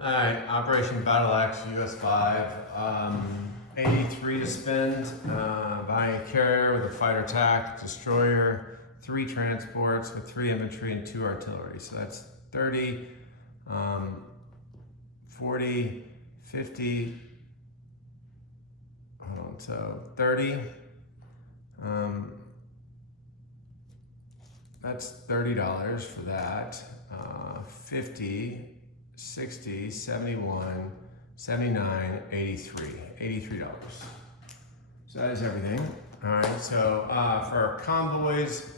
All right, Operation Battleaxe US 5. 83 to spend, buying a carrier with a fighter attack, destroyer, 3 transports with 3 infantry and 2 artillery. So that's 30, 40, 50, hold on, so 30. That's $30 for that. 50, 60, 71, 79, 83. $83. So that is everything. All right, so for our convoys,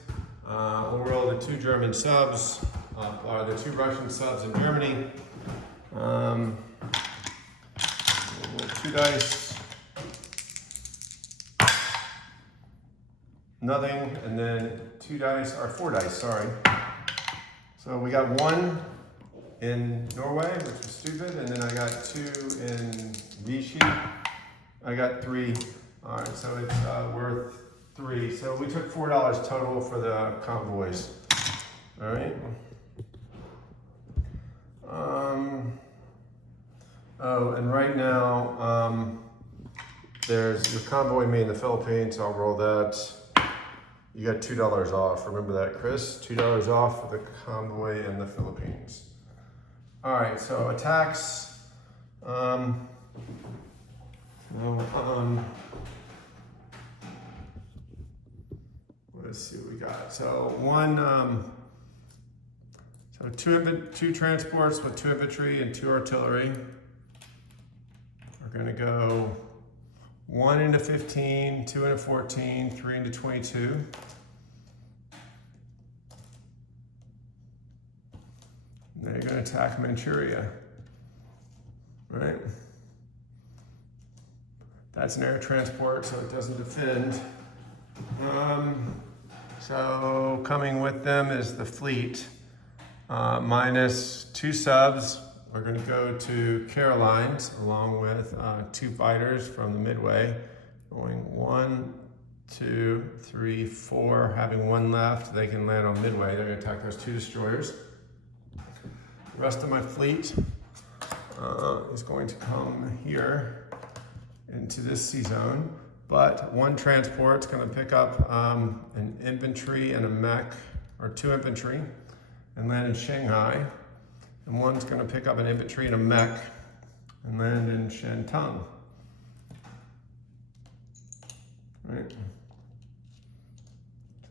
we'll roll the 2 German subs, or the 2 Russian subs in Germany. We'll roll 2 dice. Nothing, and then 2 dice, or 4 dice, sorry. So we got 1 in Norway, which was stupid, and then I got 2 in Vichy. I got 3. All right, so it's worth 3. So we took $4 total for the convoys. All right. Oh, and right now, there's the convoy me in the Philippines. I'll roll that. You got $2 off. Remember that, Chris? $2 off for the convoy in the Philippines. All right, so attacks. Let's see what we got. So two transports with 2 infantry and 2 artillery. We're gonna go 1 into 15, 2 into 14, 3 into 22. And then you're gonna attack Manchuria, right? That's an air transport, so it doesn't defend. So coming with them is the fleet, minus 2 subs. We're going to go to Carolines along with 2 fighters from the Midway, going 1, 2, 3, 4, having 1 left. They can land on Midway. They're going to attack those 2 destroyers. The rest of my fleet is going to come here into this sea zone, but 1 transport's going to pick up an infantry and a mech, or 2 infantry, and land in Shanghai. And 1's going to pick up an infantry and a mech and land in Shantung. Right? So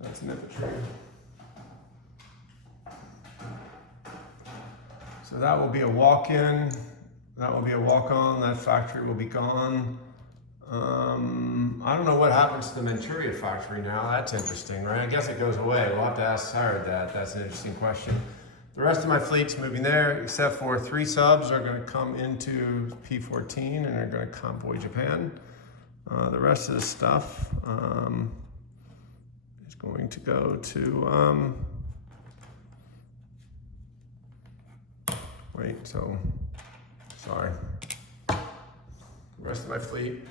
that's an infantry. So that will be a walk-in. That will be a walk-on. That factory will be gone. I don't know what happens to the Manchuria factory now. That's interesting, right? I guess it goes away. We'll have to ask Sarah that. That's an interesting question. The rest of my fleet's moving there, except for 3 subs are going to come into P14 and are going to convoy Japan. The rest of the stuff is going to go to, sorry. The rest of my fleet,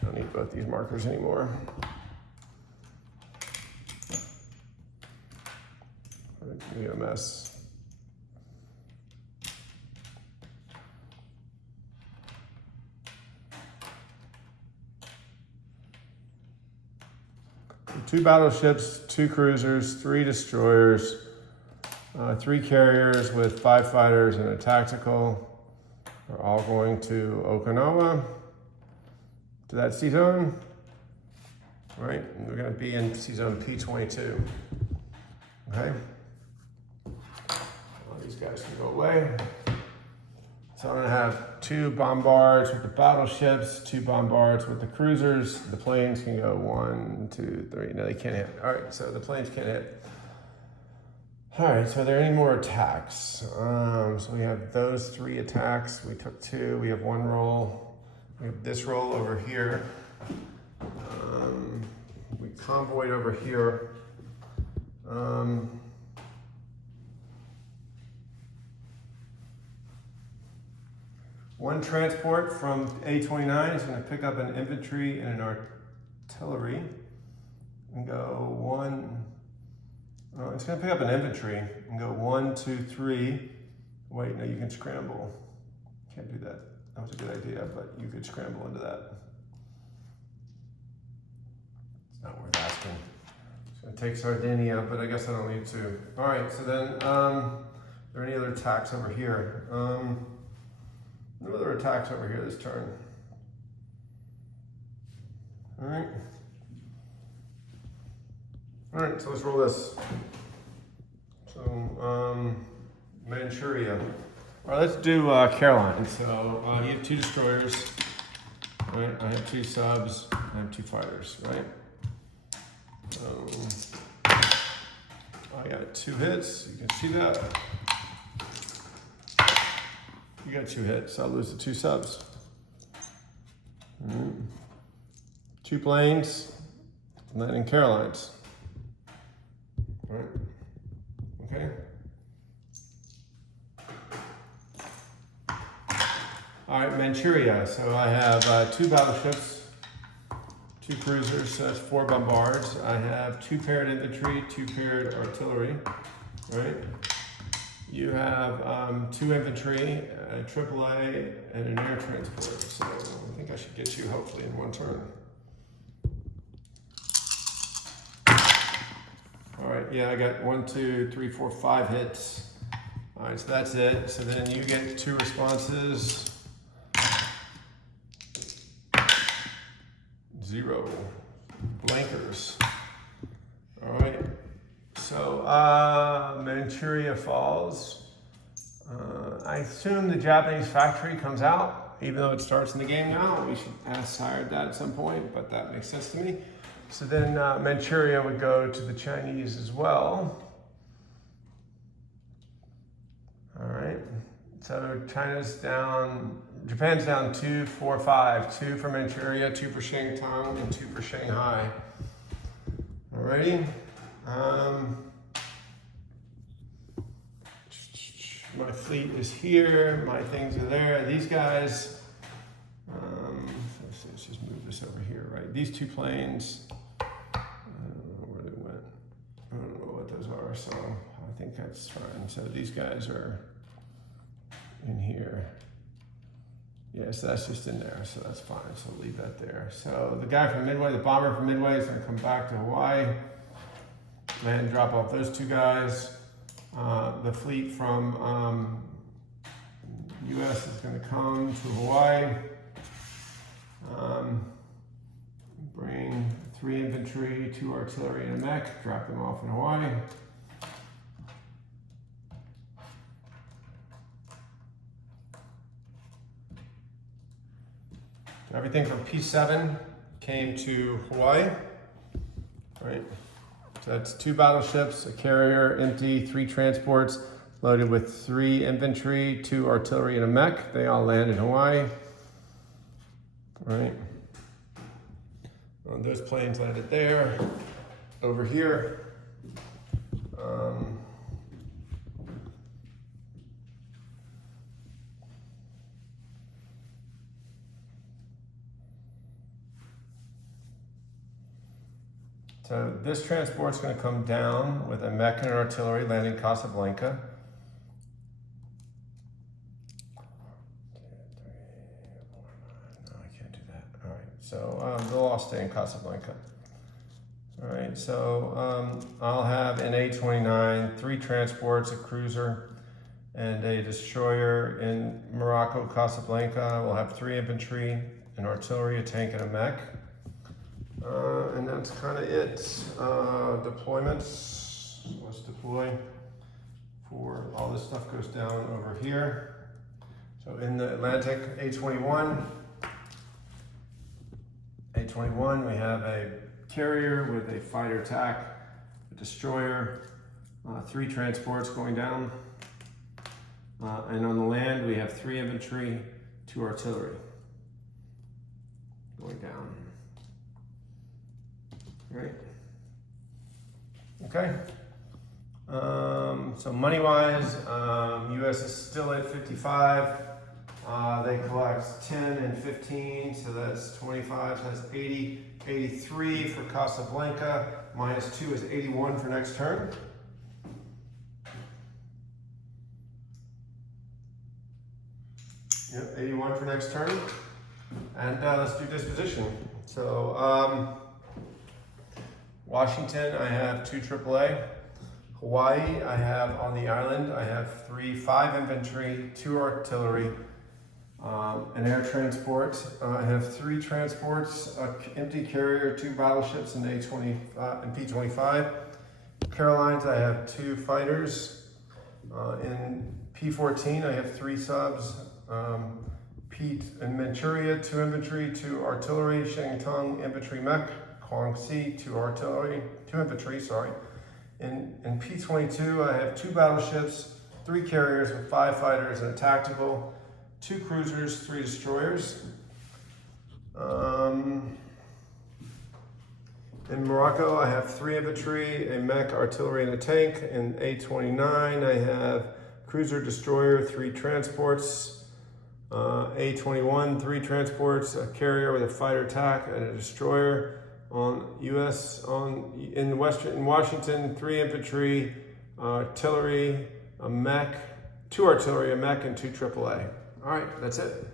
I don't need both these markers anymore. It's gonna be a mess. So 2 battleships, 2 cruisers, 3 destroyers, 3 carriers with 5 fighters and a tactical. We're all going to Okinawa, to that sea zone, right? And we're going to be in sea zone P22, okay? All these guys can go away. So I'm going to have 2 bombards with the battleships, 2 bombards with the cruisers. The planes can go 1, 2, 3. No, they can't hit. All right, so the planes can't hit. All right, so are there any more attacks? So we have those 3 attacks. We took 2. We have 1 roll. We have this roll over here. We convoyed over here. One transport from A29 is going to pick up an infantry and an artillery and go 1. It's going to pick up an infantry and go 1, 2, 3. Wait, no, you can scramble. Can't do that. That was a good idea, but you could scramble into that. It's not worth asking. So I take Sardinia, but I guess I don't need to. All right, so then, are there any other attacks over here? No other attacks over here this turn. All right. All right, so let's roll this. So, Manchuria. All right, let's do Caroline. So you have 2 destroyers, right? I have 2 subs, I have 2 fighters, right? So I got 2 hits, you can see that. You got 2 hits, I'll lose the 2 subs. 2 planes, landing Carolines. All right, okay. All right, Manchuria. So I have 2 battleships, 2 cruisers, so that's 4 bombards. I have 2 paired infantry, 2 paired artillery, right? You have 2 infantry, a AAA, and an air transport. So I think I should get you hopefully in one turn. All right, yeah, I got 1, 2, 3, 4, 5 hits. All right, so that's it. So then you get 2 responses. 0 blankers. All right, so Manchuria falls. I assume the Japanese factory comes out, even though it starts in the game now. We should ask Sired that at some point, but that makes sense to me. So then Manchuria would go to the Chinese as well. All right, so China's down, Japan's down 2, 4, 5. 2 for Manchuria, 2 for Shantung, and 2 for Shanghai. Alrighty. My fleet is here, my things are there. These guys, let's just move this over here, right? These 2 planes, I don't know where they went. I don't know what those are, so I think that's fine. So these guys are in here. Yeah, so that's just in there, so that's fine, so leave that there. So the guy from Midway, the bomber from Midway is gonna come back to Hawaii, land and drop off those 2 guys. The fleet from US is gonna come to Hawaii. Bring 3 infantry, 2 artillery, and a mech, drop them off in Hawaii. Everything from P7 came to Hawaii, right? So that's 2 battleships, a carrier, empty, 3 transports, loaded with 3 infantry, 2 artillery, and a mech. They all land in Hawaii, right? Those planes landed there, over here. So this transport's going to come down with a mech and an artillery landing Casablanca. 2, 3, 4, 5. No, I can't do that. All right, so they'll all stay in Casablanca. All right, so I'll have an A-29, 3 transports, a cruiser, and a destroyer in Morocco, Casablanca. We'll have 3 infantry, an artillery, a tank, and a mech. And that's kind of it. Deployments, let's deploy for all this stuff goes down over here. So in the Atlantic, A-21, we have a carrier with a fighter attack, a destroyer, 3 transports going down. And on the land, we have 3 infantry, 2 artillery going down. Right. Okay. So money-wise, U.S. is still at 55. They collect 10 and 15, so that's 25. So that's 80, 83 for Casablanca. Minus 2 is 81 for next turn. Yep, 81 for next turn. And let's do disposition. So, Washington, I have 2 AAA. Hawaii, I have on the island, I have 5 infantry, 2 artillery, an air transport. I have 3 transports, an empty carrier, 2 battleships, and and P-25. Carolines, I have 2 fighters. In P-14, I have 3 subs. In Manchuria, 2 infantry, 2 artillery. Shantung infantry mech. Guangxi, 2 infantry, sorry. In P-22, I have 2 battleships, 3 carriers with 5 fighters and a tactical, 2 cruisers, 3 destroyers. In Morocco, I have 3 infantry, a mech, artillery, and a tank. In A-29, I have cruiser, destroyer, 3 transports. A-21, 3 transports, a carrier with a fighter attack, and a destroyer. In Washington, 3 infantry, artillery, a mech, 2 artillery, a mech, and 2 AAA. All right, that's it.